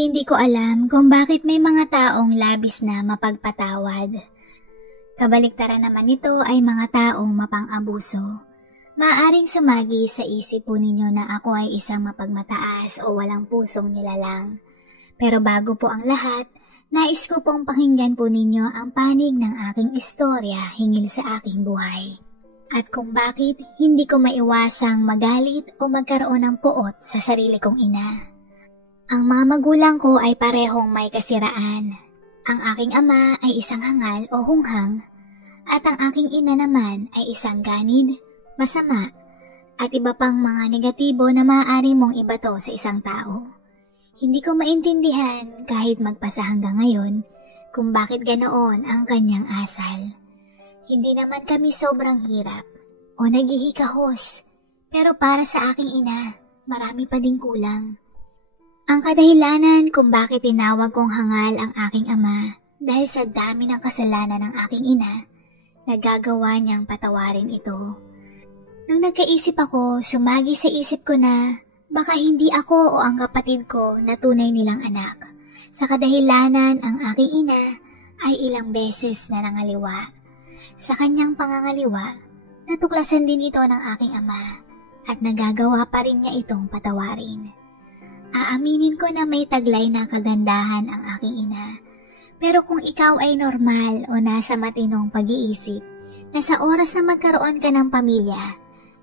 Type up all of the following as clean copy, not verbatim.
Hindi ko alam kung bakit may mga taong labis na mapagpatawad. Kabaliktaran naman nito ay mga taong mapang-abuso. Maaring sumagi sa isip po ninyo na ako ay isang mapagmataas o walang pusong nilalang. Pero bago po ang lahat, nais ko pong pakinggan po ninyo ang panig ng aking istorya hinggil sa aking buhay. At kung bakit hindi ko maiwasang magalit o magkaroon ng puot sa sarili kong ina. Ang mga magulang ko ay parehong may kasiraan. Ang aking ama ay isang hangal o hunghang at ang aking ina naman ay isang ganid, masama at iba pang mga negatibo na maaari mong ibato sa isang tao. Hindi ko maintindihan kahit magpasa hanggang ngayon kung bakit ganoon ang kanyang asal. Hindi naman kami sobrang hirap o naghihikahos, pero para sa aking ina, marami pa ding kulang. Ang kadahilanan kung bakit tinawag kong hangal ang aking ama dahil sa dami ng kasalanan ng aking ina, nagagawa niyang patawarin ito. Nung nagkaisip ako, sumagi sa isip ko na baka hindi ako o ang kapatid ko na tunay nilang anak. Sa kadahilanan ang aking ina ay ilang beses na nangaliwa. Sa kanyang pangangaliwa, natuklasan din ito ng aking ama at nagagawa pa rin niya itong patawarin. Aaminin ko na may taglay na kagandahan ang aking ina. Pero kung ikaw ay normal o nasa matinong pag-iisip na sa oras na magkaroon ka ng pamilya,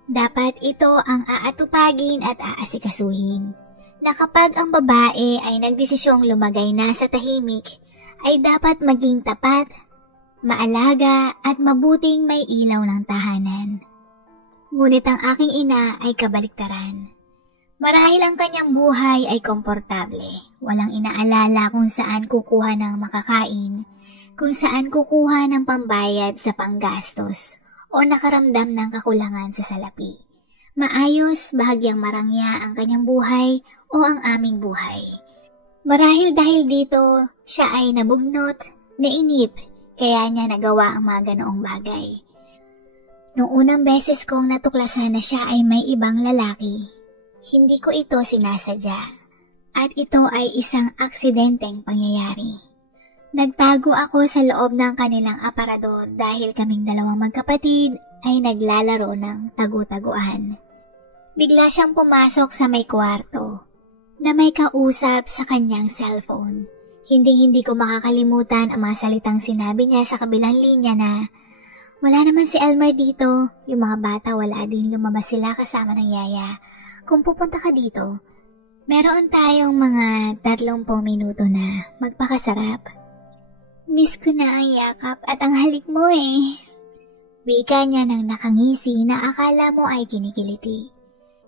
dapat ito ang aatupagin at aasikasuhin. Na kapag ang babae ay nagdesisyong lumagay na sa tahimik, ay dapat maging tapat, maalaga at mabuting may ilaw ng tahanan. Ngunit ang aking ina ay kabaliktaran. Marahil ang kanyang buhay ay komportable, walang inaalala kung saan kukuha ng makakain, kung saan kukuha ng pambayad sa panggastos o nakaramdam ng kakulangan sa salapi. Maayos, bahagyang marangya ang kanyang buhay o ang aming buhay. Marahil dahil dito, siya ay nabugnot, nainip, kaya niya nagawa ang mga ganoong bagay. Noong unang beses kong natuklasan na siya ay may ibang lalaki, hindi ko ito sinasadya at ito ay isang aksidenteng pangyayari. Nagtago ako sa loob ng kanilang aparador dahil kaming dalawang magkapatid ay naglalaro ng tagu-taguan. Bigla siyang pumasok sa may kwarto na may kausap sa kanyang cellphone. Hindi ko makakalimutan ang mga salitang sinabi niya sa kabilang linya na wala naman si Elmer dito, yung mga bata wala din, lumabas sila kasama ng yaya. Kung pupunta ka dito, meron tayong mga 30 minuto na magpakasarap. Miss ko na ang yakap at ang halik mo eh. Wika niya ng nakangisi na akala mo ay kinikiliti.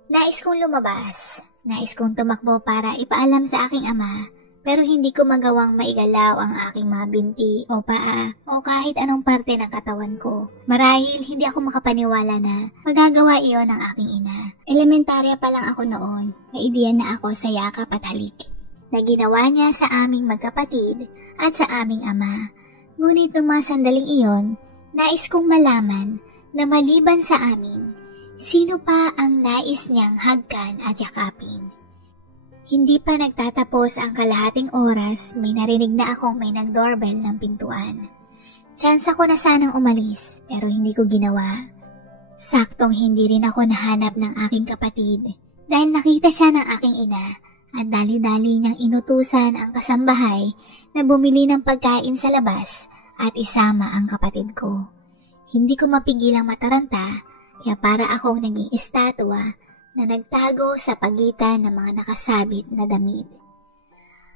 Nais kong lumabas, nais kong tumakbo para ipaalam sa aking ama, pero hindi ko magawang maigalaw ang aking mga binti o paa o kahit anong parte ng katawan ko. Marahil hindi ako makapaniwala na magagawa iyon ng aking ina. Elementarya pa lang ako noon, naidiyan na ako sa yakap at halik na ginawa niya sa aming magkapatid at sa aming ama. Ngunit nung mga sandaling iyon, nais kong malaman na maliban sa amin, sino pa ang nais niyang hagkan at yakapin. Hindi pa nagtatapos ang kalahating oras, may narinig na akong may nag-doorbell ng pintuan. Tsansa ko na sanang umalis, pero hindi ko ginawa. Saktong hindi rin ako nahanap ng aking kapatid dahil nakita siya ng aking ina at dali-dali niyang inutusan ang kasambahay na bumili ng pagkain sa labas at isama ang kapatid ko. Hindi ko mapigilang mataranta, kaya para akong naging estatwa na nagtago sa pagitan ng mga nakasabit na damit.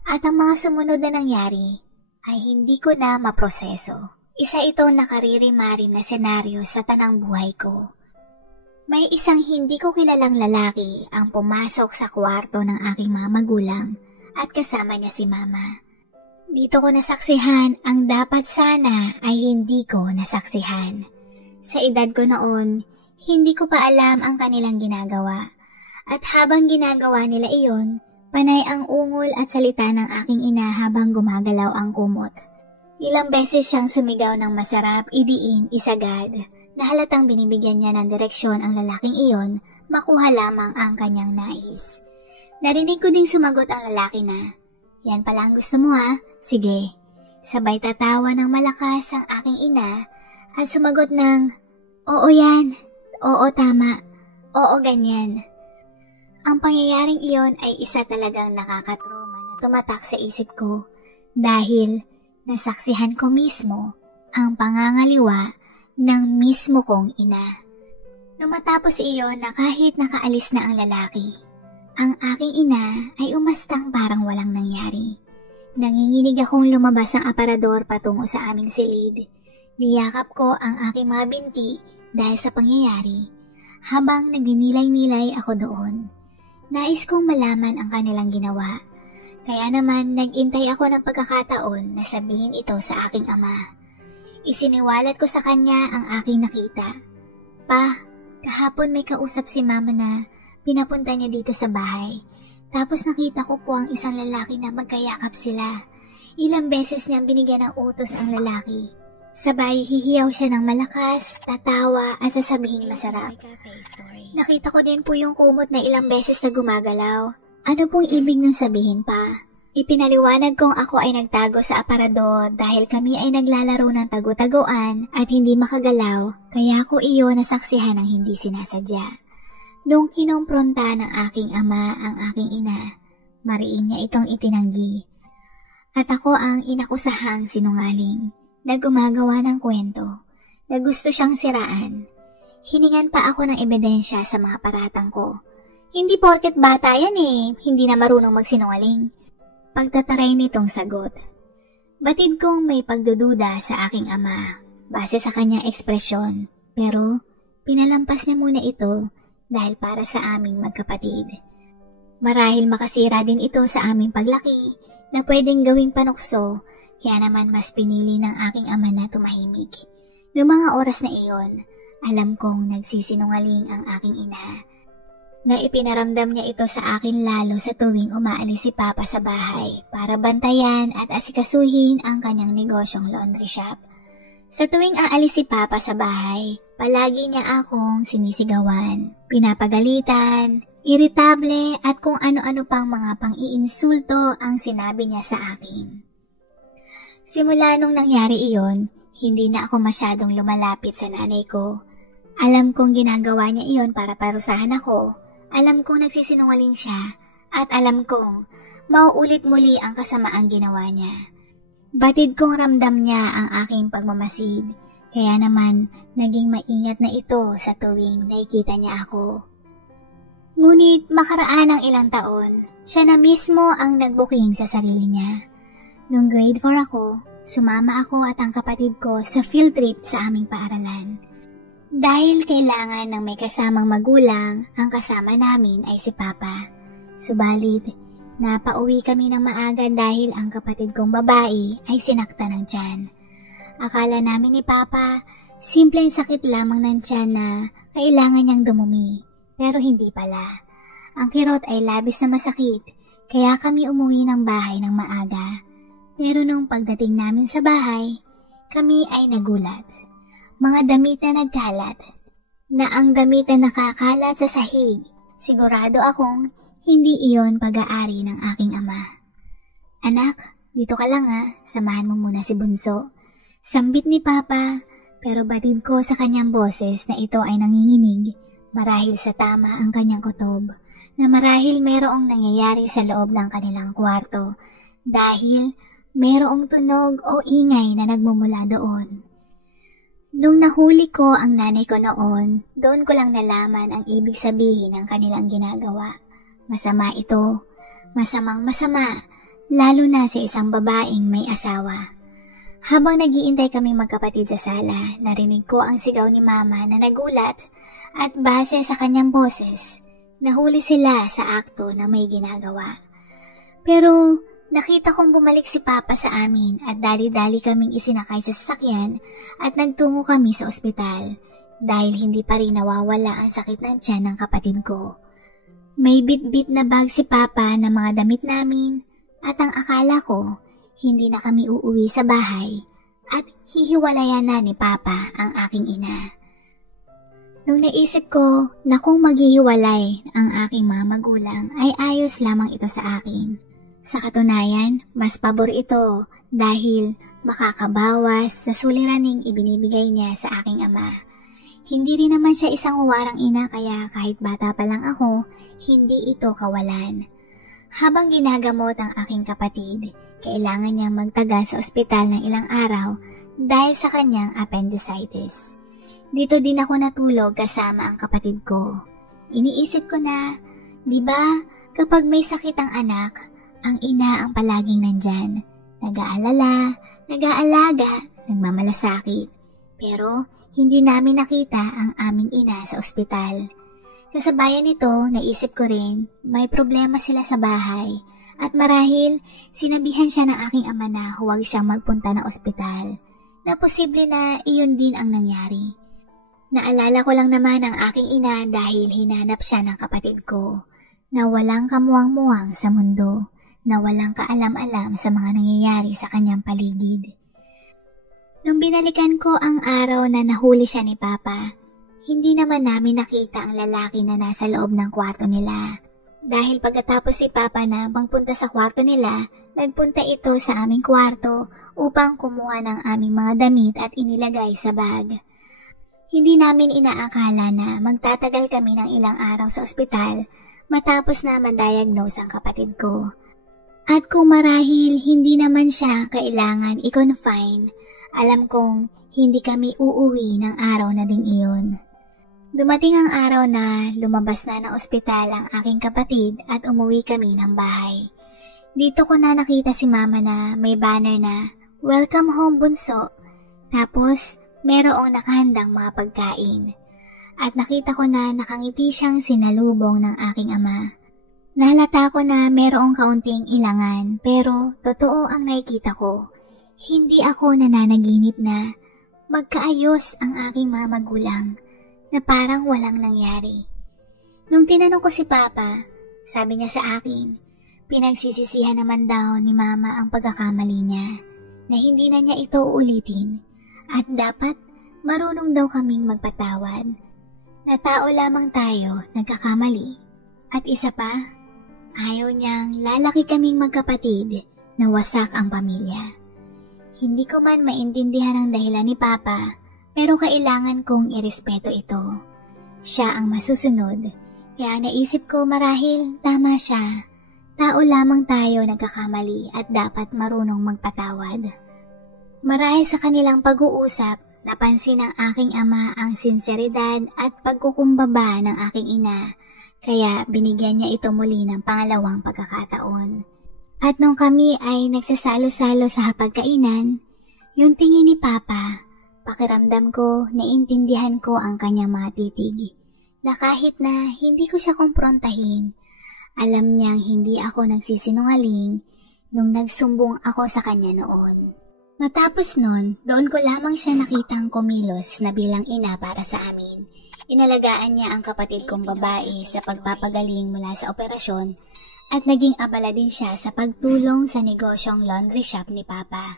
At ang mga sumunod na nangyari ay hindi ko na maproseso. Isa ito nakaririmarim na senaryo sa tanang buhay ko. May isang hindi ko kilalang lalaki ang pumasok sa kwarto ng aking mga magulang at kasama niya si mama. Dito ko nasaksihan ang dapat sana ay hindi ko nasaksihan. Sa edad ko noon, hindi ko pa alam ang kanilang ginagawa. At habang ginagawa nila iyon, panay ang ungol at salita ng aking ina habang gumagalaw ang kumot. Ilang beses siyang sumigaw ng masarap, idiin, isagad, na halatang binibigyan niya ng direksyon ang lalaking iyon, makuha lamang ang kanyang nais. Narinig ko ding sumagot ang lalaki na, Yan pala ang gusto mo ha? Sige. Sabay tatawa ng malakas ang aking ina at sumagot ng, oo yan, oo tama, oo ganyan. Ang pangyayaring iyon ay isa talagang nakakatroma na tumatak sa isip ko dahil nasaksihan ko mismo ang pangangaliwa ng mismo kong ina. Matapos iyon na kahit nakaalis na ang lalaki, ang aking ina ay umastang parang walang nangyari. Nanginginig akong lumabas ang aparador patungo sa aming silid. Niyakap ko ang aking mga binti dahil sa pangyayari. Habang nagninilay-nilay ako doon, nais kong malaman ang kanilang ginawa. Kaya naman nag-intay ako ng pagkakataon na sabihin ito sa aking ama. Isiniwalat ko sa kanya ang aking nakita. Pa, kahapon may kausap si mama na pinapunta niya dito sa bahay. Tapos nakita ko po ang isang lalaki na magkayakap sila. Ilang beses niyang binigyan ng utos ang lalaki. Sabay hihiyaw siya ng malakas, tatawa at sasabihin masarap. Nakita ko din po yung kumot na ilang beses na gumagalaw. Ano pong ibig nung sabihin pa? Ipinaliwanag kong ako ay nagtago sa aparador dahil kami ay naglalaro ng tagu-taguan at hindi makagalaw, kaya ko iyon nasaksihan ng hindi sinasadya. Nung kinompronta ng aking ama ang aking ina, mariin niya itong itinanggi. At ako ang inakusahang sinungaling na gumagawa ng kwento na gusto siyang siraan. Hiningan pa ako ng ebidensya sa mga paratang ko. Hindi porket bata yan hindi na marunong magsinungaling. Pagtataray nitong sagot. Batid kong may pagdududa sa aking ama base sa kanyang ekspresyon, pero pinalampas niya muna ito dahil para sa aming magkapatid. Marahil makasira din ito sa aming paglaki na pwedeng gawing panukso, kaya naman mas pinili ng aking ama na tumahimik. Noong mga oras na iyon, alam kong nagsisinungaling ang aking ina. Na ipinaramdam niya ito sa akin lalo sa tuwing umaalis si Papa sa bahay para bantayan at asikasuhin ang kanyang negosyong laundry shop. Sa tuwing aalis si Papa sa bahay, palagi niya akong sinisigawan, pinapagalitan, iritable at kung ano-ano pang mga pang-iinsulto ang sinabi niya sa akin. Simula nung nangyari iyon, hindi na ako masyadong lumalapit sa nanay ko. Alam kong ginagawa niya iyon para parusahan ako. Alam kong nagsisinungaling siya at alam kong mauulit muli ang kasamaang ginawa niya. Batid kong ramdam niya ang aking pagmamasid, kaya naman naging maingat na ito sa tuwing nakikita niya ako. Ngunit makaraan ng ilang taon, siya na mismo ang nagbuking sa sarili niya. Nung grade 4 ako, sumama ako at ang kapatid ko sa field trip sa aming paaralan. Dahil kailangan ng may kasamang magulang, ang kasama namin ay si Papa. Subalit, napauwi kami ng maaga dahil ang kapatid kong babae ay sinakta ng tiyan. Akala namin ni Papa, simpleng sakit lamang ng tiyan na kailangan niyang dumumi, pero hindi pala. Ang kirot ay labis na masakit, kaya kami umuwi ng bahay ng maaga. Pero nung pagdating namin sa bahay, kami ay nagulat. Mga damit na nagkalat, na ang damit na nakakalat sa sahig, sigurado akong hindi iyon pag-aari ng aking ama. Anak, dito ka lang samahan mo muna si Bunso. Sambit ni Papa, pero batid ko sa kanyang boses na ito ay nanginginig, marahil sa tama ang kanyang kutob, na marahil mayroong nangyayari sa loob ng kanilang kwarto, dahil mayroong tunog o ingay na nagmumula doon. Nung nahuli ko ang nanay ko noon, doon ko lang nalaman ang ibig sabihin ng kanilang ginagawa. Masama ito, masamang masama, lalo na sa isang babaeng may asawa. Habang nag-iintay kaming magkapatid sa sala, narinig ko ang sigaw ni Mama na nagulat at base sa kanyang boses, nahuli sila sa akto na may ginagawa. Pero nakita kong bumalik si Papa sa amin at dali-dali kaming isinakay sa sasakyan at nagtungo kami sa ospital dahil hindi pa rin nawawala ang sakit ng tiyan ng kapatid ko. May bit-bit na bag si Papa na mga damit namin at ang akala ko hindi na kami uuwi sa bahay at hihiwalayan na ni Papa ang aking ina. Nung naisip ko na kung maghihiwalay ang aking mga magulang ay ayos lamang ito sa akin. Sa katunayan, mas pabor ito dahil makakabawas sa suliraning ibinibigay niya sa aking ama. Hindi rin naman siya isang uwarang ina kaya kahit bata pa lang ako, hindi ito kawalan. Habang ginagamot ang aking kapatid, kailangan niyang magtagal sa ospital ng ilang araw dahil sa kanyang appendicitis. Dito din ako natulog kasama ang kapatid ko. Iniisip ko na, di ba kapag may sakit ang anak, ang ina ang palaging nandyan. Nag-aalala, nag-aalaga, nagmamalasakit. Pero hindi namin nakita ang aming ina sa ospital. Kasabayan nito, naisip ko rin, may problema sila sa bahay. At marahil, sinabihan siya ng aking ama na huwag siyang magpunta ng ospital. Na posible na iyon din ang nangyari. Naalala ko lang naman ang aking ina dahil hinanap siya ng kapatid ko. Na walang kamuwang-muwang sa mundo. Na walang kaalam-alam sa mga nangyayari sa kanyang paligid. Nung binalikan ko ang araw na nahuli siya ni Papa, hindi naman namin nakita ang lalaki na nasa loob ng kwarto nila. Dahil pagkatapos si Papa na magpunta sa kwarto nila, nagpunta ito sa aming kwarto upang kumuha ng aming mga damit at inilagay sa bag. Hindi namin inaakala na magtatagal kami ng ilang araw sa ospital matapos na ma-diagnose ang kapatid ko. At kung marahil hindi naman siya kailangan i-confine, alam kong hindi kami uuwi ng araw na ding iyon. Dumating ang araw na lumabas na ng ospital ang aking kapatid at umuwi kami ng bahay. Dito ko na nakita si Mama na may banner na, "Welcome home, bunso." Tapos, merong nakahandang mga pagkain. At nakita ko na nakangiti siyang sinalubong ng aking ama. Nahalata ko na merong kaunting ilangan pero totoo ang nakikita ko. Hindi ako nananaginip na magkaayos ang aking mga magulang na parang walang nangyari. Nung tinanong ko si Papa, sabi niya sa akin, pinagsisisihan naman daw ni Mama ang pagkakamali niya na hindi na niya ito uulitin at dapat marunong daw kaming magpatawad na tao lamang tayo nagkakamali. At isa pa, ayaw niyang lalaki kaming magkapatid na wasak ang pamilya. Hindi ko man maintindihan ang dahilan ni Papa, pero kailangan kong irespeto ito. Siya ang masusunod, kaya naisip ko marahil tama siya. Tao lamang tayo nagkakamali at dapat marunong magpatawad. Marahil sa kanilang pag-uusap, napansin ng aking ama ang sinseridad at pagkukumbaba ng aking ina, kaya binigyan niya ito muli ng pangalawang pagkakataon. At nung kami ay nagsasalo-salo sa hapagkainan, yung tingin ni Papa, pakiramdam ko, naintindihan ko ang kanyang mga titig, na kahit na hindi ko siya kumprontahin, alam niyang hindi ako nagsisinungaling nung nagsumbong ako sa kanya noon. Matapos nun, doon ko lamang siya nakitang kumilos na bilang ina para sa amin. Inalagaan niya ang kapatid kong babae sa pagpapagaling mula sa operasyon at naging abala din siya sa pagtulong sa negosyong laundry shop ni Papa.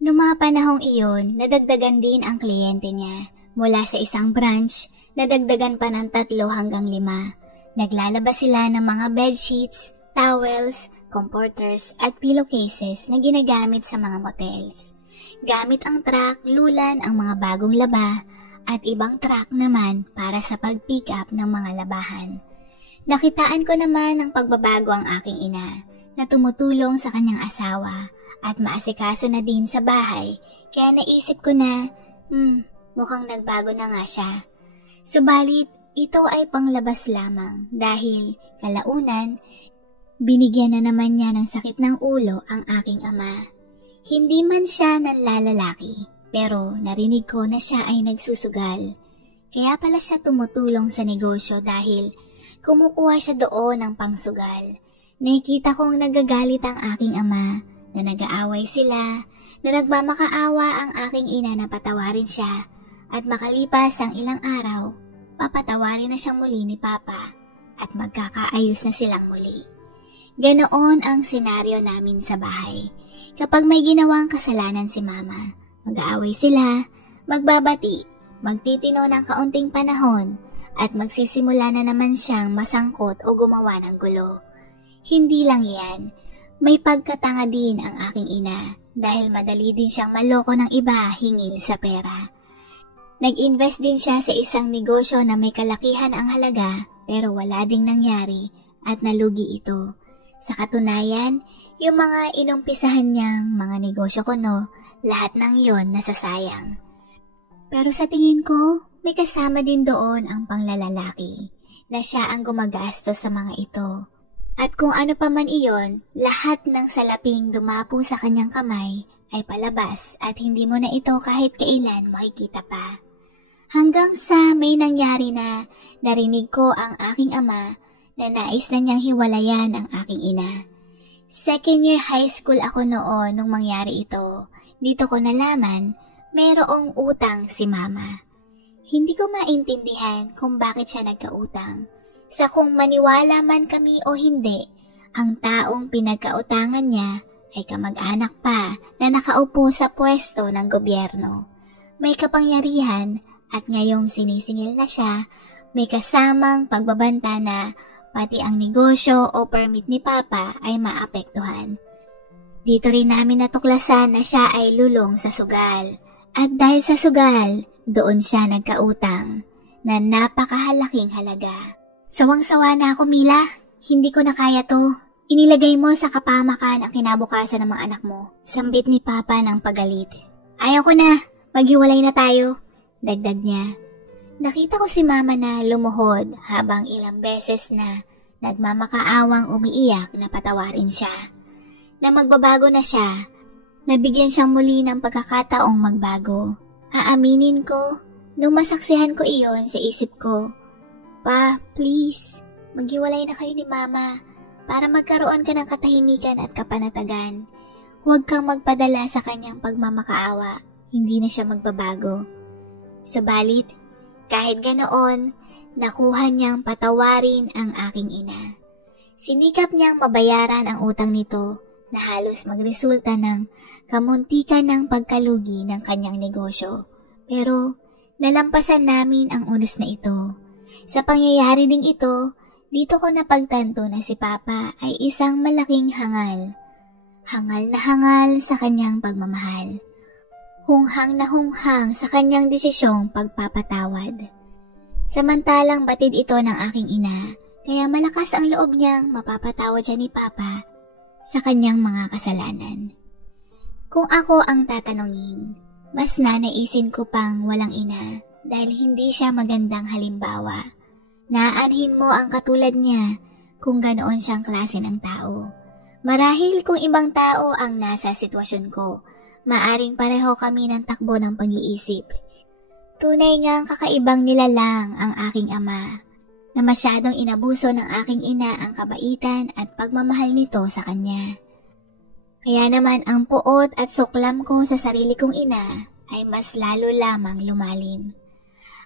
Noong mga panahong iyon, nadagdagan din ang kliyente niya. Mula sa isang branch, nadagdagan pa ng 3 hanggang 5. Naglalabas sila ng mga bedsheets, towels, comforters at pillowcases na ginagamit sa mga motels. Gamit ang truck, lulan ang mga bagong laba at ibang truck naman para sa pag-pick up ng mga labahan. Nakitaan ko naman ng pagbabago ang aking ina na tumutulong sa kanyang asawa at maasikaso na din sa bahay kaya naisip ko na mukhang nagbago na nga siya. Subalit ito ay panglabas lamang dahil kalaunan binigyan na naman niya ng sakit ng ulo ang aking ama. Hindi man siya nanlalalaki pero narinig ko na siya ay nagsusugal. Kaya pala siya tumutulong sa negosyo dahil kumukuha siya doon ng pangsugal. Nakikita kong nagagalit ang aking ama, na nag-aaway sila, na nagmamakaawa ang aking ina na patawarin siya, at makalipas ang ilang araw, papatawarin na siyang muli ni Papa, at magkakaayos na silang muli. Ganoon ang senaryo namin sa bahay. Kapag may ginawang kasalanan si Mama, mag-aaway sila, magbabati, magtitino ng kaunting panahon, at magsisimula na naman siyang masangkot o gumawa ng gulo. Hindi lang yan, May pagkatanga din ang aking ina dahil madali din siyang maloko ng iba hingil sa pera. Nag-invest din siya sa isang negosyo na may kalakihan ang halaga pero wala ding nangyari at nalugi ito. Sa katunayan, yung mga inumpisahan niyang mga negosyo kuno, lahat ng yon nasasayang. Pero sa tingin ko, may kasama din doon ang panglalalaki na siya ang gumagastos sa mga ito. At kung ano pa man iyon, lahat ng salaping dumapo sa kanyang kamay ay palabas at hindi mo na ito kahit kailan makikita pa. Hanggang sa may nangyari na narinig ko ang aking ama na nais na niyang hiwalayan ang aking ina. Second year high school ako noon nung mangyari ito. Dito ko nalaman mayroong utang si mama. Hindi ko maintindihan kung bakit siya nagkautang. Sa kung maniwala man kami o hindi, ang taong pinagkautangan niya ay kamag-anak pa na nakaupo sa pwesto ng gobyerno. May kapangyarihan at ngayong sinisingil na siya, may kasamang pagbabanta na pati ang negosyo o permit ni Papa ay maapektuhan. Dito rin namin natuklasan na siya ay lulong sa sugal. At dahil sa sugal, doon siya nagkautang na napakahalaking halaga. Sawang-sawa na ako, Mila. Hindi ko na kaya to. Inilagay mo sa kapamakan ang kinabukasan ng mga anak mo. Sambit ni Papa ng pagalit. Ayaw ko na. Maghiwalay na tayo. Dagdag niya. Nakita ko si Mama na lumuhod habang ilang beses na nagmamakaawang umiiyak na patawarin siya. Na magbabago na siya. Nabigyan siyang muli ng pagkakataong magbago. Aaminin ko, nung masaksihan ko iyon sa isip ko, Pa, please, maghiwalay na kayo ni Mama para magkaroon ka ng katahimikan at kapanatagan. Huwag kang magpadala sa kanyang pagmamakaawa, hindi na siya magbabago. Subalit, kahit ganoon, nakuha niyang patawarin ang aking ina. Sinikap niyang mabayaran ang utang nito na halos magresulta ng kamuntikan ng pagkalugi ng kanyang negosyo. Pero nalampasan namin ang unos na ito. Sa pangyayari ding ito, dito ko napagtanto na si Papa ay isang malaking hangal. Hangal na hangal sa kanyang pagmamahal. Hunghang na hunghang sa kanyang desisyong pagpapatawad. Samantalang batid ito ng aking ina, kaya malakas ang loob niyang mapapatawad siya ni Papa sa kanyang mga kasalanan. Kung ako ang tatanungin, mas nanaisin ko pang walang ina dahil hindi siya magandang halimbawa. Naaanhin mo ang katulad niya kung ganoon siyang klase ng tao. Marahil kung ibang tao ang nasa sitwasyon ko, maaring pareho kami ng takbo ng pag-iisip. Tunay ngang kakaibang nilalang ang aking ama, na masyadong inabuso ng aking ina ang kabaitan at pagmamahal nito sa kanya. Kaya naman ang puot at suklam ko sa sarili kong ina ay mas lalo lamang lumalim.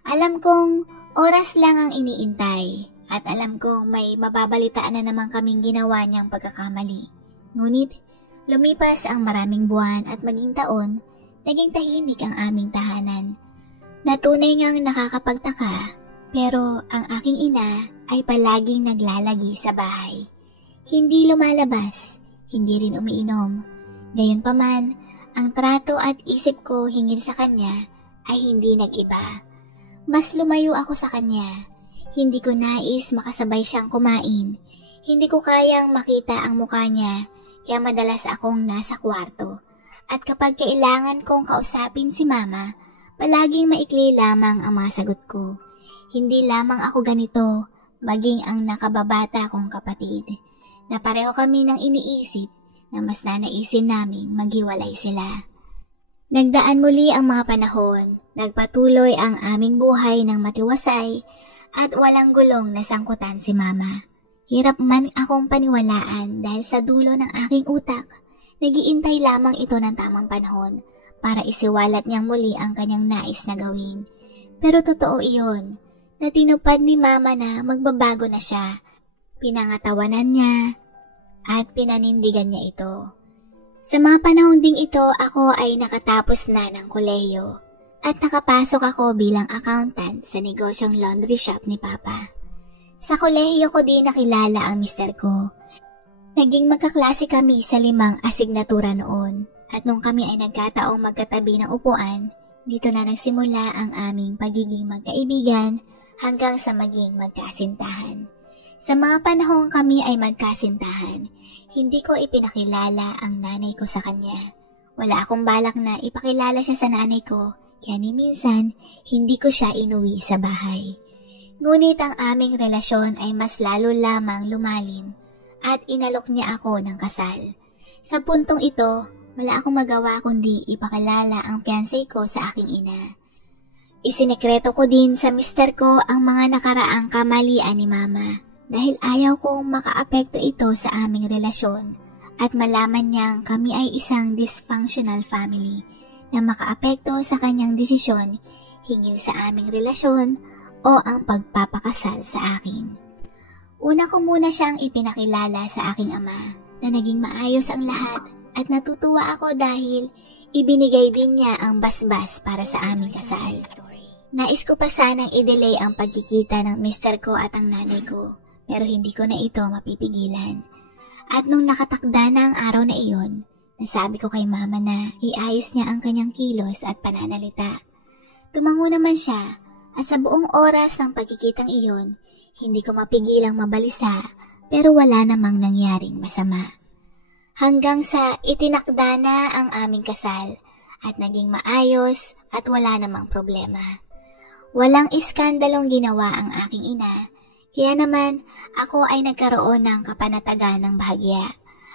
Alam kong oras lang ang iniintay at alam kong may mababalitaan na naman kaming ginawa niyang pagkakamali. Ngunit lumipas ang maraming buwan at maging taon, naging tahimik ang aming tahanan. Natunay ngang nakakapagtaka, pero ang aking ina ay palaging naglalagi sa bahay. Hindi lumalabas, hindi rin umiinom. Gayunpaman, ang trato at isip ko hingil sa kanya ay hindi nag-iba. Mas lumayo ako sa kanya. Hindi ko nais makasabay siyang kumain. Hindi ko kayang makita ang mukha niya, kaya madalas akong nasa kwarto. At kapag kailangan kong kausapin si Mama, palaging maikli lamang ang mga sagot ko. Hindi lamang ako ganito, maging ang nakababata kong kapatid, na pareho kami ng iniisip na mas nanaisin naming maghiwalay sila. Nagdaan muli ang mga panahon, nagpatuloy ang aming buhay ng matiwasay at walang gulong na sangkutan si Mama. Hirap man akong paniwalaan dahil sa dulo ng aking utak, nagiintay lamang ito ng tamang panahon para isiwalat niyang muli ang kanyang nais na gawin. Pero totoo iyon, na tinupad ni Mama na magbabago na siya. Pinangatawanan niya at pinanindigan niya ito. Sa mga panahon ding ito, ako ay nakatapos na ng kolehiyo at nakapasok ako bilang accountant sa negosyong laundry shop ni Papa. Sa kolehiyo ko din nakilala ang mister ko. Naging magkaklase kami sa 5 asignatura noon at nung kami ay nagkataong magkatabi ng upuan, dito na nagsimula ang aming pagiging magkaibigan hanggang sa maging magkasintahan. Sa mga panahong kami ay magkasintahan, hindi ko ipinakilala ang nanay ko sa kanya. Wala akong balak na ipakilala siya sa nanay ko, kaya ni minsan hindi ko siya inuwi sa bahay. Ngunit ang aming relasyon ay mas lalo lamang lumalim at inalok niya ako ng kasal. Sa puntong ito, wala akong magawa kundi ipakilala ang fiancé ko sa aking ina. Isinekreto ko din sa mister ko ang mga nakaraang kamalian ni mama dahil ayaw kong makaapekto ito sa aming relasyon at malaman niyang kami ay isang dysfunctional family na makaapekto sa kanyang desisyon hinggil sa aming relasyon o ang pagpapakasal sa akin. Una ko muna siyang ipinakilala sa aking ama na naging maayos ang lahat at natutuwa ako dahil ibinigay din niya ang basbas para sa aming kasal. Nais ko pa sanang i-delay ang pagkikita ng mister ko at ang nanay ko pero hindi ko na ito mapipigilan. At nung nakatakda na ang araw na iyon, nasabi ko kay mama na iayos niya ang kanyang kilos at pananalita. Tumango naman siya at sa buong oras ng pagkikitang iyon, hindi ko mapigilang mabalisa pero wala namang nangyaring masama. Hanggang sa itinakda na ang aming kasal at naging maayos at wala namang problema. Walang iskandalong ginawa ang aking ina, kaya naman ako ay nagkaroon ng kapanatagan ng bahagya.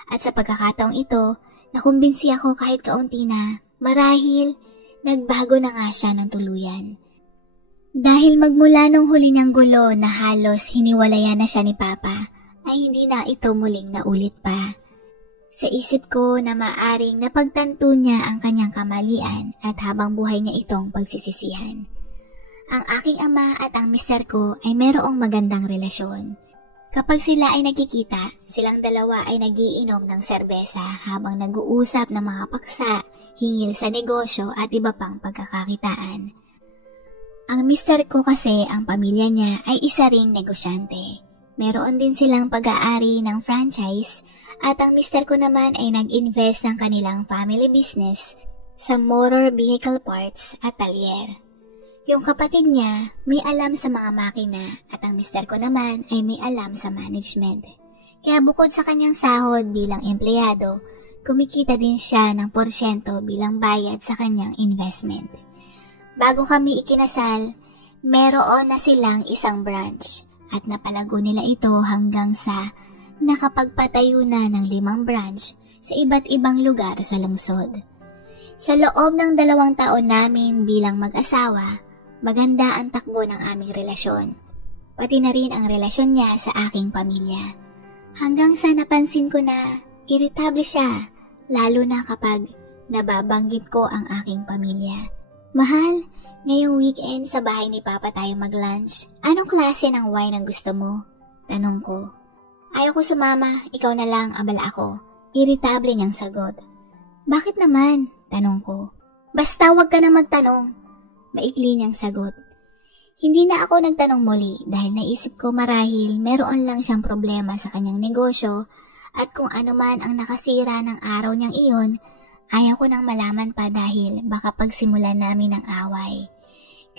At sa pagkakataong ito, nakumbinsi ako kahit kaunti na marahil nagbago na nga siya ng tuluyan. Dahil magmula nung huli niyang gulo na halos hiniwalayan na siya ni Papa, ay hindi na ito muling naulit pa. Sa isip ko na maaring napagtanto niya ang kanyang kamalian at habang buhay niya itong pagsisisihan. Ang aking ama at ang mister ko ay mayroong magandang relasyon. Kapag sila ay nagkikita, silang dalawa ay nagiinom ng serbesa habang nag-uusap ng mga paksa, hingil sa negosyo at iba pang pagkakakitaan. Ang mister ko kasi ang pamilya niya ay isa ring negosyante. Meron din silang pag-aari ng franchise at ang mister ko naman ay nag-invest ng kanilang family business sa motor vehicle parts at talyer. Yung kapatid niya may alam sa mga makina at ang mister ko naman ay may alam sa management. Kaya bukod sa kanyang sahod bilang empleyado, kumikita din siya ng porsyento bilang bayad sa kanyang investment. Bago kami ikinasal, meron na silang isang branch at napalago nila ito hanggang sa nakapagpatayo na ng 5 branch sa iba't ibang lugar sa lungsod. Sa loob ng 2 taon namin bilang mag-asawa, maganda ang takbo ng aming relasyon, pati na rin ang relasyon niya sa aking pamilya. Hanggang sa napansin ko na iritable siya, lalo na kapag nababanggit ko ang aking pamilya. Mahal, ngayong weekend sa bahay ni Papa tayo mag-lunch. Anong klase ng wine ang gusto mo? Tanong ko. Ayaw ko sumama, ikaw na lang, abala ako. Irritable niyang sagot. Bakit naman? Tanong ko. Basta wag ka na magtanong. Maikli niyang sagot. Hindi na ako nagtanong muli dahil naisip ko marahil meron lang siyang problema sa kanyang negosyo at kung ano man ang nakasira ng araw niyang iyon, ayaw ko nang malaman pa dahil baka pagsimulan namin ng away.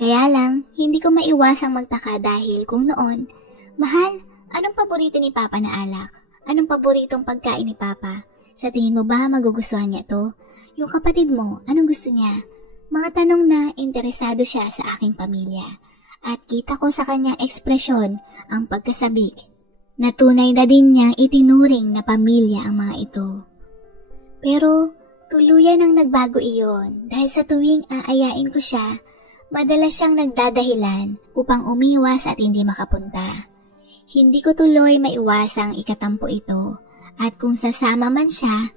Kaya lang, hindi ko maiwasang magtaka dahil kung noon, Mahal, anong paborito ni Papa na alak? Anong paboritong pagkain ni Papa? Sa tingin mo ba magugustuhan niya to? Yung kapatid mo, anong gusto niya? Mga tanong na interesado siya sa aking pamilya. At kita ko sa kanyang ekspresyon ang pagkasabik na tunay na din niyang itinuring na pamilya ang mga ito. Pero tuluyan ang nagbago iyon dahil sa tuwing aayain ko siya, madalas siyang nagdadahilan upang umiwas at hindi makapunta. Hindi ko tuloy maiwasang ikatampo ito at kung sasama man siya,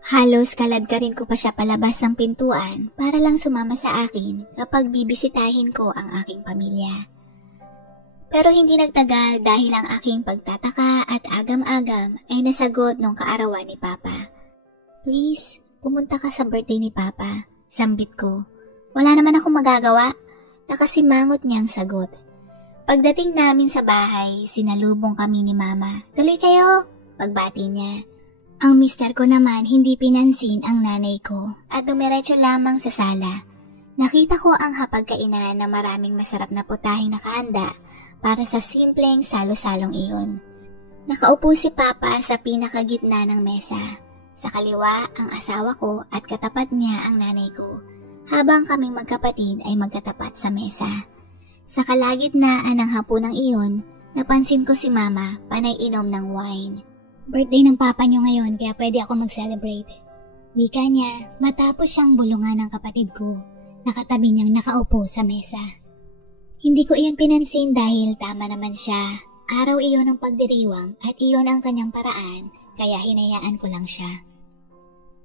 halos kaladkarin ko pa siya palabas ng pintuan para lang sumama sa akin kapag bibisitahin ko ang aking pamilya. Pero hindi nagtagal dahil ang aking pagtataka at agam-agam ay nasagot nung kaarawan ni Papa. Please, pumunta ka sa birthday ni Papa, sambit ko. Wala naman akong magagawa, nakasimangot niyang sagot. Pagdating namin sa bahay, sinalubong kami ni Mama. Tuloy kayo, pagbati niya. Ang mister ko naman hindi pinansin ang nanay ko at dumiretso lamang sa sala. Nakita ko ang hapagkainan na maraming masarap na putahing nakahanda para sa simpleng salo-salong iyon. Nakaupo si Papa sa pinakagitna ng mesa. Sa kaliwa ang asawa ko at katapat niya ang nanay ko, habang kaming magkapatid ay magkatapat sa mesa. Sa kalagitnaan ng hapunang iyon, napansin ko si Mama panay inom ng wine. Birthday ng Papa niyo ngayon kaya pwede ako mag-celebrate. Wika niya matapos siyang bulungan ng kapatid ko. Nakatabi niyang nakaupo sa mesa. Hindi ko iyon pinansin dahil tama naman siya. Araw iyon ng pagdiriwang at iyon ang kanyang paraan kaya hinayaan ko lang siya.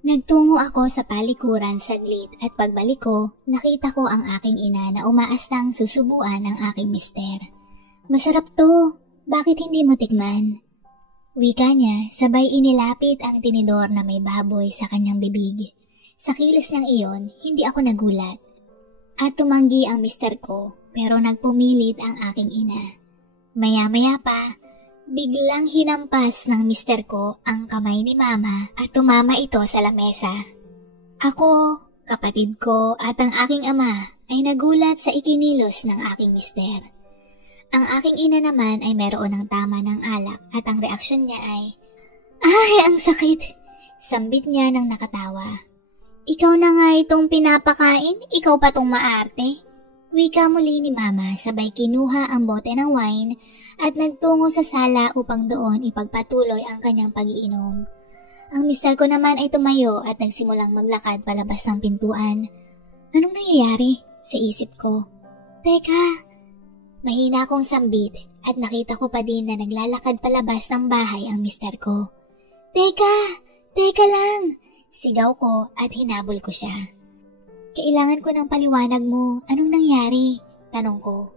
Nagtungo ako sa palikuran saglit at pagbalik ko, nakita ko ang aking ina na umaastang susubuan ang aking mister. Masarap to, bakit hindi mo tikman? Wika niya, sabay inilapit ang tinidor na may baboy sa kanyang bibig. Sa kilos niyang iyon, hindi ako nagulat. At tumanggi ang mister ko, pero nagpumilit ang aking ina. Maya-maya pa, biglang hinampas ng mister ko ang kamay ni Mama at tumama ito sa lamesa. Ako, kapatid ko at ang aking ama ay nagulat sa ikinilos ng aking mister. Ang aking ina naman ay meron ng tama ng alak at ang reaksyon niya ay, "Ay, ang sakit!" Sambit niya nang nakatawa. "Ikaw na nga itong pinapakain, ikaw pa tong maarte." Wika muli ni Mama sabay kinuha ang bote ng wine at nagtungo sa sala upang doon ipagpatuloy ang kanyang pag-iinom. Ang mister ko naman ay tumayo at nagsimulang maglakad palabas ng pintuan. Anong nangyayari? Sa isip ko. Teka! Mahina akong sambit at nakita ko pa din na naglalakad palabas ng bahay ang mister ko. Teka! Teka lang! Sigaw ko at hinabol ko siya. Kailangan ko ng paliwanag mo. Anong nangyari? Tanong ko.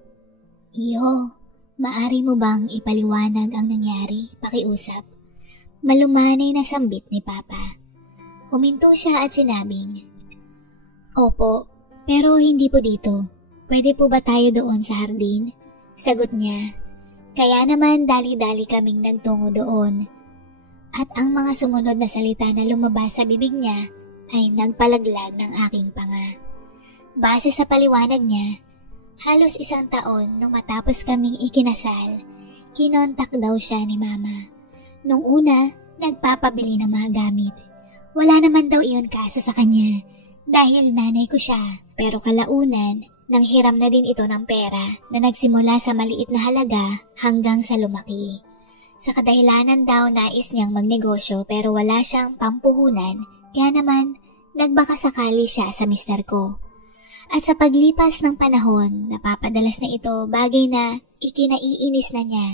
Iyo, maari mo bang ipaliwanag ang nangyari? Pakiusap. Malumanay na sambit ni Papa. Huminto siya at sinabing, Opo, pero hindi po dito. Pwede po ba tayo doon sa hardin? Sagot niya. Kaya naman dali-dali kaming nagtungo doon. At ang mga sumunod na salita na lumabas sa bibig niya ay nagpalaglag ng aking panga. Base sa paliwanag niya, halos 1 taon nung matapos kaming ikinasal, kinontak daw siya ni Mama. Nung una, nagpapabili ng mga gamit. Wala naman daw iyon kaso sa kanya dahil nanay ko siya, pero kalaunan, nanghiram na din ito ng pera na nagsimula sa maliit na halaga hanggang sa lumaki. Sa kadahilanan daw nais niyang magnegosyo pero wala siyang pampuhunan. Kaya naman, nagbaka sakali siya sa mister ko. At sa paglipas ng panahon, napapadalas na ito bagay na ikinaiinis na niya.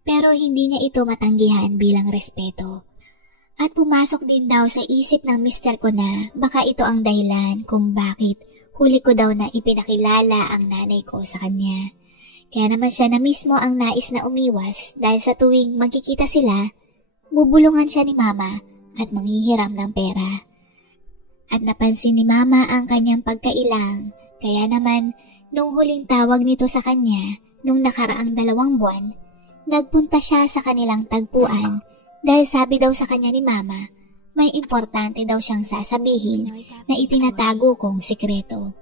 Pero hindi niya ito matanggihan bilang respeto. At pumasok din daw sa isip ng mister ko na baka ito ang dahilan kung bakit huli ko daw na ipinakilala ang nanay ko sa kanya. Kaya naman siya na mismo ang nais na umiwas dahil sa tuwing magkikita sila, bubulungan siya ni Mama at manghihiram ng pera. At napansin ni Mama ang kanyang pagkailang, kaya naman nung huling tawag nito sa kanya nung nakaraang 2 buwan, nagpunta siya sa kanilang tagpuan dahil sabi daw sa kanya ni Mama, may importante daw siyang sasabihin na itinatago kong sikreto.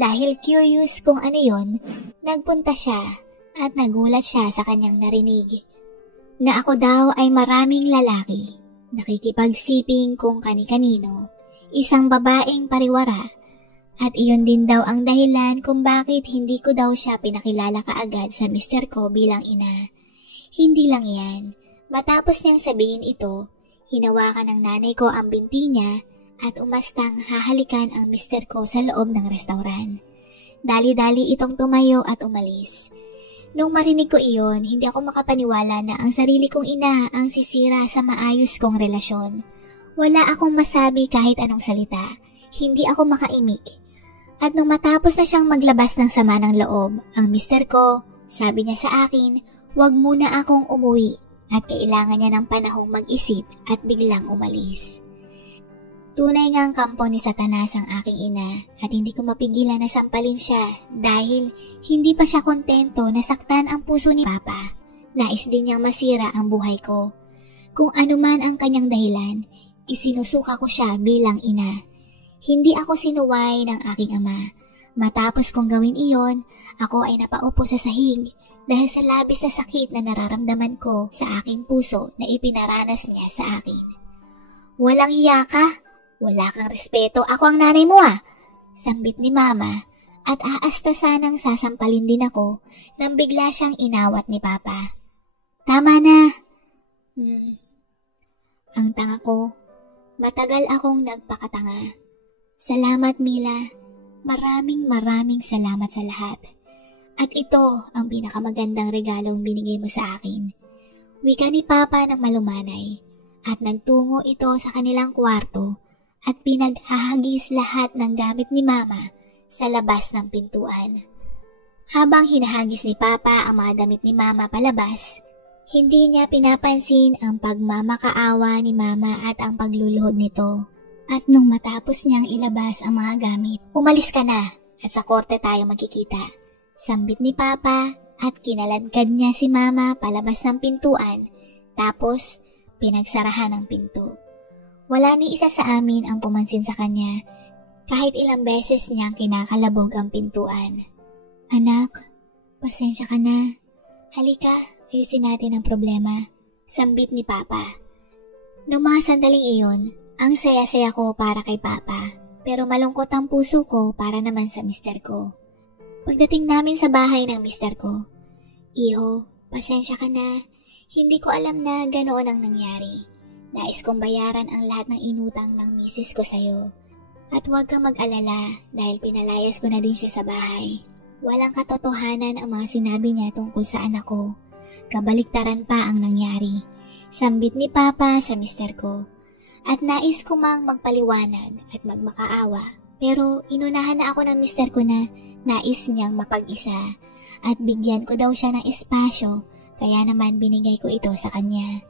Dahil curious kung ano yon, nagpunta siya at nagulat siya sa kanyang narinig. Na ako daw ay maraming lalaki. Nakikipagsiping kung kani-kanino, isang babaeng pariwara, at iyon din daw ang dahilan kung bakit hindi ko daw siya pinakilala kaagad sa mister ko bilang ina. Hindi lang yan, matapos niyang sabihin ito, hinawakan ng nanay ko ang binti niya at umastang hahalikan ang mister ko sa loob ng restauran. Dali-dali itong tumayo at umalis. Nung marinig ko iyon, hindi ako makapaniwala na ang sarili kong ina ang sisira sa maayos kong relasyon. Wala akong masabi kahit anong salita. Hindi ako makaimik. At nung matapos na siyang maglabas ng sama ng loob, ang mister ko, sabi niya sa akin, huwag muna akong umuwi at kailangan niya ng panahong mag-isip at biglang umalis. Tunay ngang kampo ni Satanas ang aking ina at hindi ko mapigilan na sampalin siya dahil hindi pa siya kontento na saktan ang puso ni Papa. Nais din niyang masira ang buhay ko. Kung ano man ang kanyang dahilan, isinusuka ko siya bilang ina. Hindi ako sinuway ng aking ama. Matapos kong gawin iyon, ako ay napaupo sa sahig dahil sa labis na sakit na nararamdaman ko sa aking puso na ipinaranas niya sa akin. Walang hiya ka? Wala kang respeto, ako ang nanay mo ah! Sambit ni mama at aasta sanang sasampalin din ako nang bigla siyang inawat ni papa. Tama na! Ang tanga ko. Matagal akong nagpakatanga. Salamat Mila. Maraming salamat sa lahat. At ito ang pinakamagandang regalong binigay mo sa akin. Wika ni Papa ng malumanay at nagtungo ito sa kanilang kwarto at pinaghahagis lahat ng gamit ni Mama sa labas ng pintuan. Habang hinahagis ni Papa ang mga damit ni Mama palabas, hindi niya pinapansin ang pagmamakaawa ni Mama at ang pagluluhod nito. At nung matapos niyang ilabas ang mga gamit, umalis ka na at sa korte tayo magkikita. Sambit ni Papa at kinaladkad niya si Mama palabas ng pintuan, tapos pinagsarahan ang pinto. Wala ni isa sa amin ang pumansin sa kanya, kahit ilang beses niyang kinakalabog ang pintuan. Anak, pasensya ka na. Halika, ayusin natin ang problema. Sambit ni Papa. Noong mga sandaling iyon, ang saya-saya ko para kay Papa, pero malungkot ang puso ko para naman sa mister ko. Pagdating namin sa bahay ng mister ko, Iho, pasensya ka na. Hindi ko alam na ganoon ang nangyari. Nais kong bayaran ang lahat ng inutang ng misis ko sa'yo. At huwag kang mag-alala dahil pinalayas ko na din siya sa bahay. Walang katotohanan ang mga sinabi niya tungkol sa anak ko. Kabaliktaran pa ang nangyari. Sambit ni Papa sa mister ko. At nais ko mang magpaliwanag at magmakaawa. Pero inunahan na ako ng mister ko na nais niyang mapag-isa. At bigyan ko daw siya ng espasyo, kaya naman binigay ko ito sa kanya.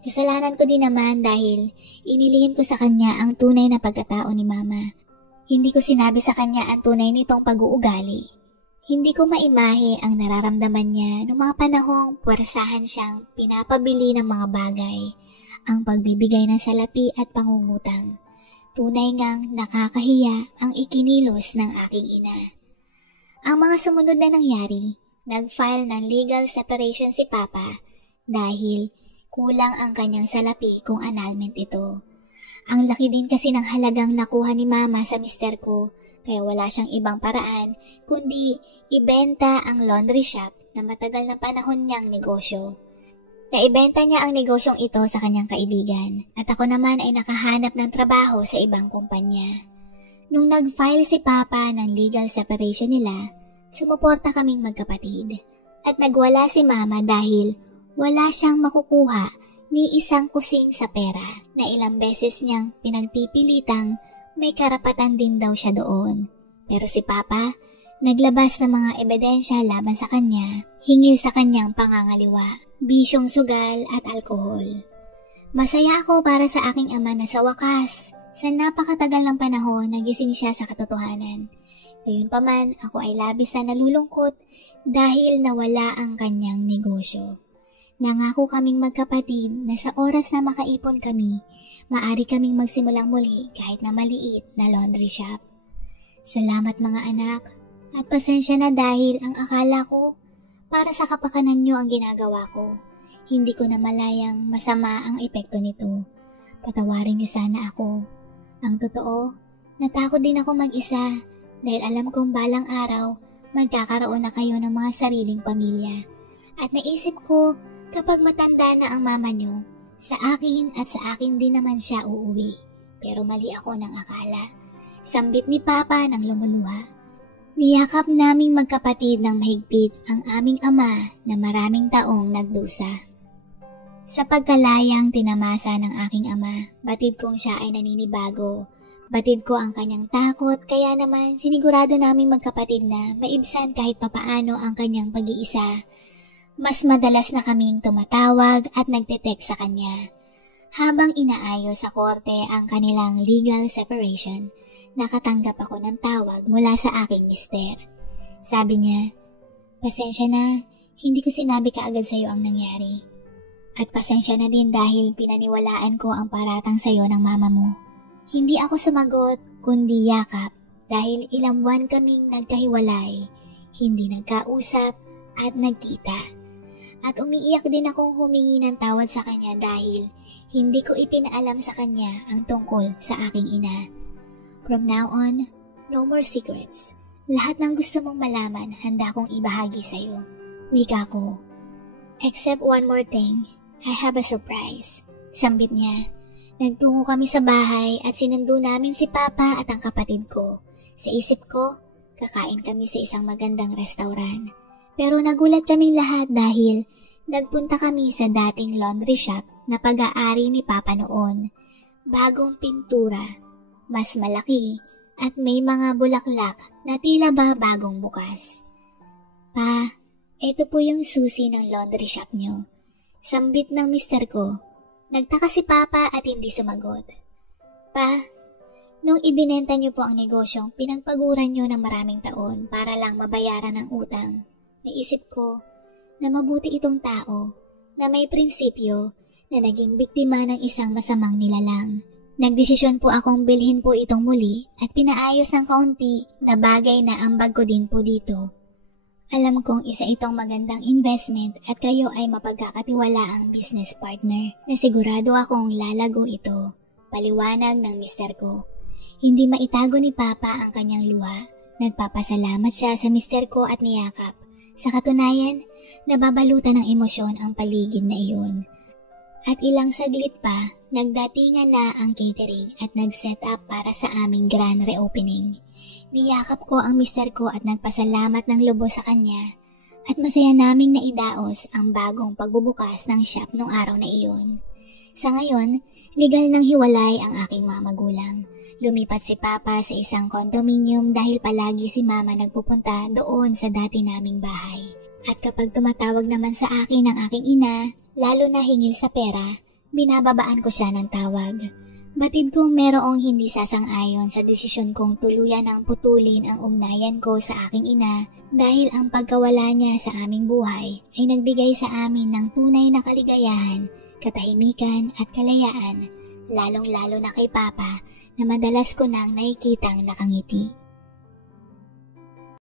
Kasalanan ko din naman dahil inilihim ko sa kanya ang tunay na pagkatao ni Mama. Hindi ko sinabi sa kanya ang tunay nitong pag-uugali. Hindi ko maimahe ang nararamdaman niya noong mga panahong puwersahan siyang pinapabili ng mga bagay, ang pagbibigay ng salapi at pangungutang. Tunay ngang nakakahiya ang ikinilos ng aking ina. Ang mga sumunod na nangyari, nag-file ng legal separation si Papa dahil kulang ang kanyang salapi kung annulment ito. Ang laki din kasi ng halagang nakuha ni Mama sa mister ko, kaya wala siyang ibang paraan kundi ibenta ang laundry shop na matagal na panahon niyang negosyo. Naibenta niya ang negosyong ito sa kanyang kaibigan at ako naman ay nakahanap ng trabaho sa ibang kumpanya. Nung nag-file si Papa ng legal separation nila, sumuporta kaming magkapatid at nagwala si Mama dahil wala siyang makukuha ni isang kusing sa pera na ilang beses niyang pinagpipilitang may karapatan din daw siya doon. Pero si Papa, naglabas ng mga ebidensya laban sa kanya, hingil sa kanyang pangangaliwa, bisyong sugal at alkohol. Masaya ako para sa aking ama na sa wakas, sa napakatagal ng panahon nagising siya sa katotohanan. Gayunpaman, ako ay labis na nalulungkot dahil nawala ang kanyang negosyo. Nangako kaming magkapatid na sa oras na makaipon kami, maaari kaming magsimulang muli kahit na maliit na laundry shop. Salamat mga anak, at pasensya na dahil ang akala ko para sa kapakanan niyo ang ginagawa ko. Hindi ko na malayang masama ang epekto nito. Patawarin niyo sana ako. Ang totoo, natakot din ako mag-isa dahil alam kong balang araw magkakaroon na kayo ng mga sariling pamilya. At naisip ko, kapag matanda na ang mama niyo, sa akin at sa akin din naman siya uuwi. Pero mali ako ng akala. Sambit ni Papa ng lumuluha. Niyakap naming magkapatid ng mahigpit ang aming ama na maraming taong nagdusa. Sa pagkalayang tinamasa ng aking ama, batid kong siya ay naninibago. Batid ko ang kanyang takot, kaya naman sinigurado naming magkapatid na maibsan kahit papaano ang kanyang pag-iisa. Mas madalas na kaming tumatawag at nagte-text sa kanya. Habang inaayos sa korte ang kanilang legal separation, nakatanggap ako ng tawag mula sa aking mister. Sabi niya, pasensya na, hindi ko sinabi kaagad sa iyo ang nangyari. At pasensya na din dahil pinaniwalaan ko ang paratang sayo ng mama mo. Hindi ako sumagot kundi yakap dahil ilang buwan kaming nagkahiwalay, hindi nagkausap at nagkita. At umiiyak din akong humingi ng tawad sa kanya dahil hindi ko ipinaalam sa kanya ang tungkol sa aking ina. From now on, no more secrets. Lahat ng gusto mong malaman, handa kong ibahagi sa'yo. Wika ko. Except one more thing, I have a surprise. Sambit niya. Nagtungo kami sa bahay at sinundo namin si Papa at ang kapatid ko. Sa isip ko, kakain kami sa isang magandang restaurant. Pero nagulat kaming lahat dahil nagpunta kami sa dating laundry shop na pag-aari ni Papa noon. Bagong pintura, mas malaki at may mga bulaklak na tila ba bagong bukas. Pa, ito po yung susi ng laundry shop nyo. Sambit ng mister ko. Nagtaka si Papa at hindi sumagot. Pa, nung ibinenta niyo po ang negosyong pinagpaguran niyo ng maraming taon para lang mabayaran ang utang, naisip ko na mabuti itong tao na may prinsipyo na naging biktima ng isang masamang nilalang. Nagdesisyon po akong bilhin po itong muli at pinaayos ng kaunti na bagay na ambag ko din po dito. Alam kong isa itong magandang investment at kayo ay mapagkakatiwalaang business partner na sigurado akong lalago ito. Paliwanag ng mister ko. Hindi maitago ni Papa ang kanyang luha. Nagpapasalamat siya sa mister ko at niyakap. Sa katunayan, nababalutan ng emosyon ang paligid na iyon. At ilang saglit pa, nagdatingan na ang catering at nag-set up para sa aming grand reopening. Niyakap ko ang mister ko at nagpasalamat ng lubos sa kanya at masaya naming naidaos ang bagong pagbubukas ng shop nung araw na iyon. Sa ngayon, legal nang hiwalay ang aking mga magulang. Lumipat si Papa sa isang condominium dahil palagi si Mama nagpupunta doon sa dati naming bahay. At kapag tumatawag naman sa akin ang aking ina, lalo na hingil sa pera, binababaan ko siya ng tawag. Batid kong merong hindi sasang-ayon sa desisyon kong tuluyan ang putulin ang ugnayan ko sa aking ina dahil ang pagkawala niya sa aming buhay ay nagbigay sa amin ng tunay na kaligayahan, katahimikan at kalayaan, lalong-lalo na kay Papa na madalas ko nang nakikitang nakangiti.